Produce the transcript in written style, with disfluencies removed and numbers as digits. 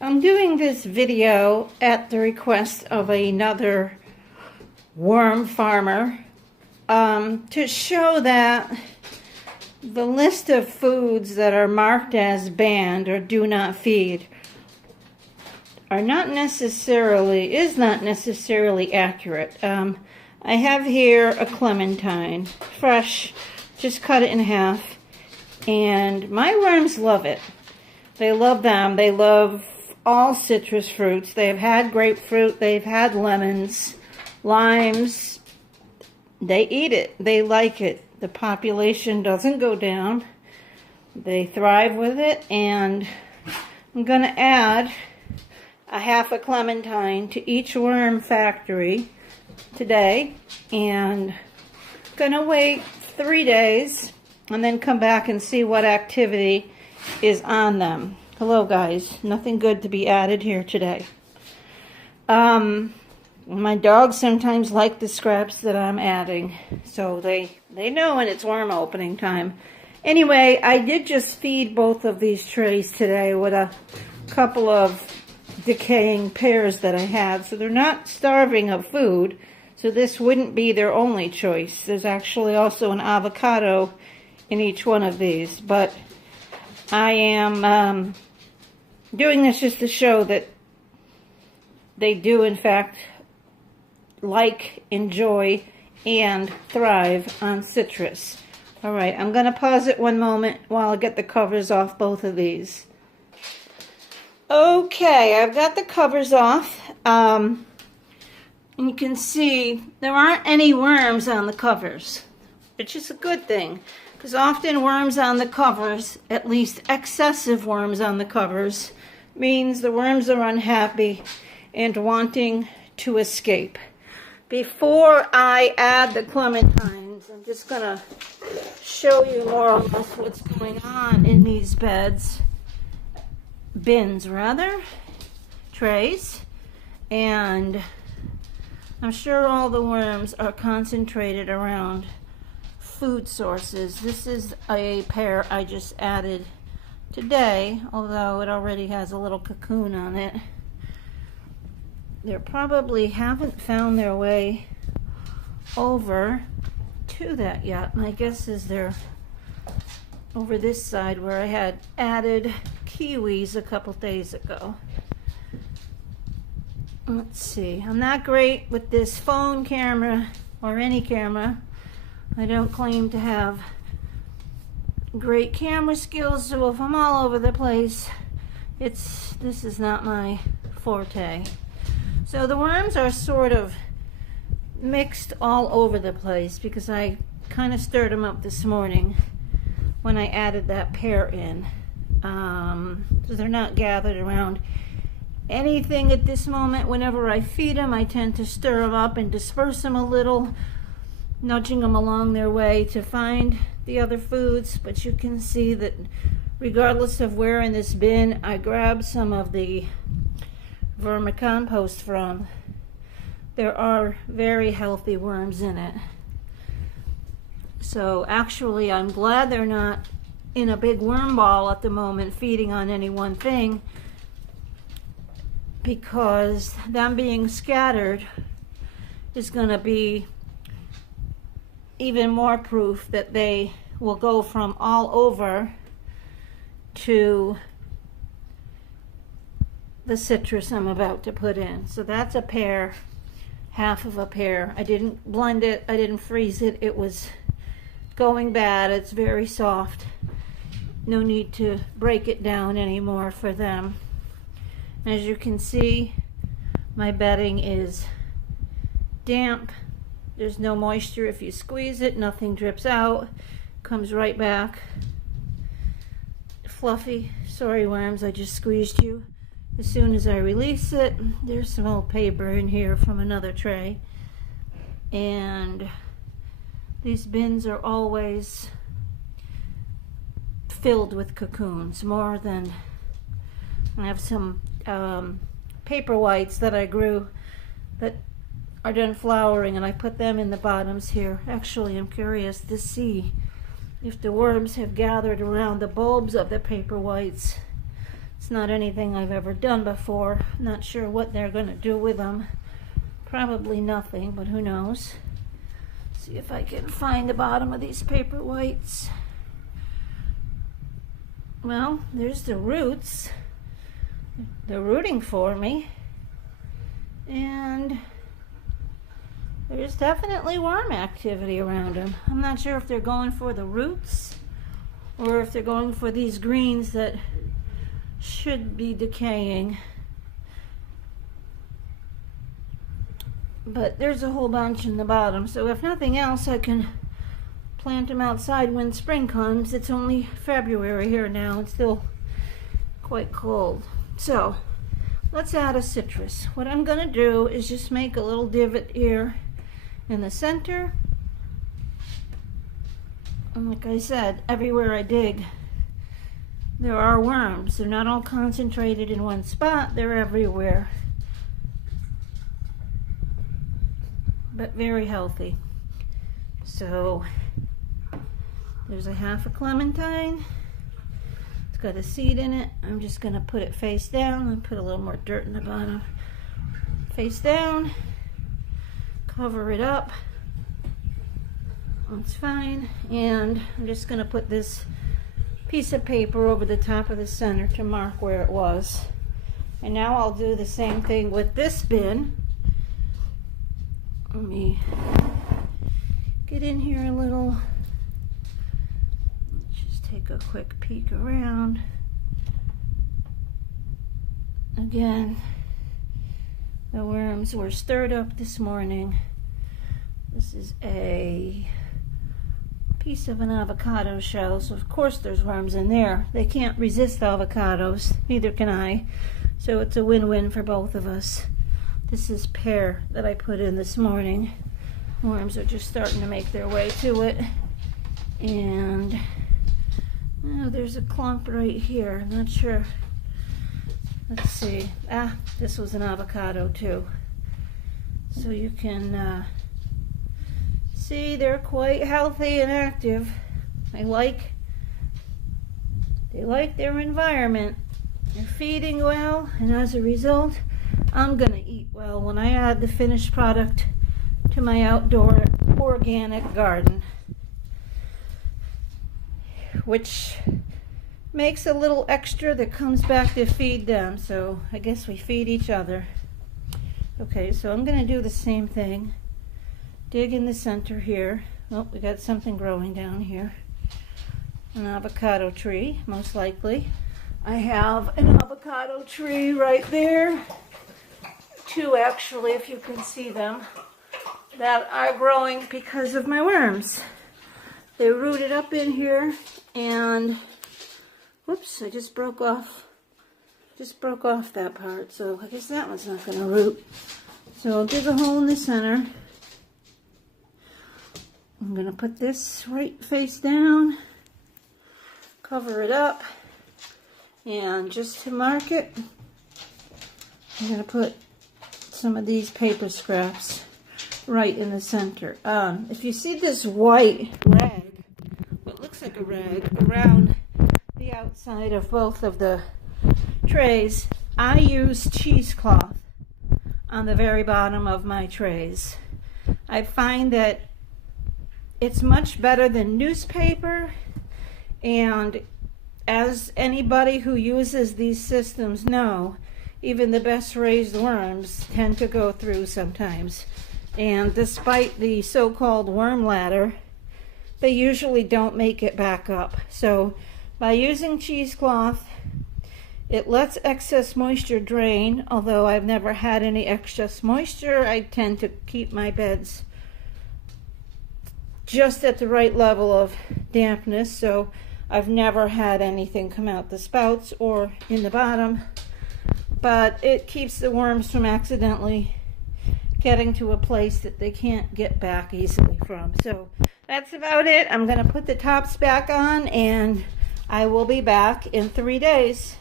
I'm doing this video at the request of another worm farmer to show that the list of foods that are marked as banned or do not feed is not necessarily accurate. I have here a clementine, fresh, just cut it in half, and my worms love it. They love them. They love all citrus fruits. They've had grapefruit, they've had lemons, limes. They eat it. They like it. The population doesn't go down. They thrive with it, and I'm going to add a half a clementine to each worm factory today, and going to wait 3 days and then come back and see what activity is on them. Hello guys, nothing good to be added here today. My dogs sometimes like the scraps that I'm adding, so they know when it's worm opening time. Anyway, I did just feed both of these trays today with a couple of decaying pears that I had, so they're not starving of food, so this wouldn't be their only choice. There's actually also an avocado in each one of these, but I am doing this just to show that they do in fact like, enjoy, and thrive on citrus. Alright, I'm going to pause it one moment while I get the covers off both of these. Okay, I've got the covers off, and you can see there aren't any worms on the covers, which is a good thing, because often worms on the covers, at least excessive worms on the covers, means the worms are unhappy and wanting to escape. Before I add the clementines, I'm just going to show you more or less what's going on in these trays, and I'm sure all the worms are concentrated around food sources. This is a pear I just added today, although it already has a little cocoon on it. They probably haven't found their way over to that yet. My guess is they're over this side where I had added kiwis a couple days ago. Let's see. I'm not great with this phone camera or any camera. I don't claim to have great camera skills, so if I'm all over the place, this is not my forte. So the worms are sort of mixed all over the place because I kind of stirred them up this morning when I added that pear in. So they're not gathered around anything at this moment. Whenever I feed them, I tend to stir them up and disperse them a little, nudging them along their way to find the other foods. But you can see that regardless of where in this bin I grab some of the vermicompost from, there are very healthy worms in it. So actually I'm glad they're not in a big worm ball at the moment feeding on any one thing, because them being scattered is going to be even more proof that they will go from all over to the citrus I'm about to put in. So that's a pear, half of a pear. I didn't blend it, I didn't freeze it. It was going bad. It's very soft. No need to break it down anymore for them. As you can see, my bedding is damp. There's no moisture. If you squeeze it, nothing drips out. Comes right back. Fluffy. Sorry worms, I just squeezed you. As soon as I release it, there's some old paper in here from another tray. And these bins are always filled with cocoons, more than... I have some paper whites that I grew that are done flowering, and I put them in the bottoms here. Actually, I'm curious to see if the worms have gathered around the bulbs of the paper whites It's not anything I've ever done before. Not sure what they're going to do with them. Probably nothing, but who knows. See if I can find the bottom of these paper whites. Well, there's the roots. They're rooting for me. And there's definitely worm activity around them. I'm not sure if they're going for the roots or if they're going for these greens that should be decaying. But there's a whole bunch in the bottom, so if nothing else, I can plant them outside when spring comes. It's only February here now. It's still quite cold. So let's add a citrus. What I'm going to do is just make a little divot here in the center. And like I said, everywhere I dig, there are worms. They're not all concentrated in one spot. They're everywhere. But very healthy. So there's a half a clementine. It's got a seed in it. I'm just going to put it face down and put a little more dirt in the bottom. Face down. Cover it up. That's fine. And I'm just going to put this piece of paper over the top of the center to mark where it was. And now I'll do the same thing with this bin. Let me get in here a little. Let's just take a quick peek around. Again, the worms were stirred up this morning. This is a piece of an avocado shell, so of course there's worms in there. They can't resist avocados, neither can I. So it's a win-win for both of us. This is pear that I put in this morning. Worms are just starting to make their way to it. And oh, there's a clump right here. I'm not sure. Let's see. Ah, this was an avocado too. So you can see they're quite healthy and active. They like their environment. They're feeding well, and as a result, I'm gonna eat well when I add the finished product to my outdoor organic garden, which makes a little extra that comes back to feed them. So I guess we feed each other. Okay, so I'm gonna do the same thing. Dig in the center here. Oh, we got something growing down here. An avocado tree, most likely. I have an avocado tree right there. Two actually, if you can see them, that are growing because of my worms. They rooted up in here, and whoops, I just broke off that part, so I guess that one's not going to root. So I'll dig a hole in the center. I'm going to put this right face down, cover it up, and just to mark it, I'm going to put some of these paper scraps right in the center. If you see this white rag, what looks like a rag, around the outside of both of the trays, I use cheesecloth on the very bottom of my trays. I find that it's much better than newspaper, and as anybody who uses these systems know, even the best raised worms tend to go through sometimes. And despite the so-called worm ladder, they usually don't make it back up. So by using cheesecloth, it lets excess moisture drain. Although I've never had any excess moisture, I tend to keep my beds just at the right level of dampness. So I've never had anything come out the spouts or in the bottom. But it keeps the worms from accidentally getting to a place that they can't get back easily from. So that's about it. I'm going to put the tops back on, and I will be back in 3 days.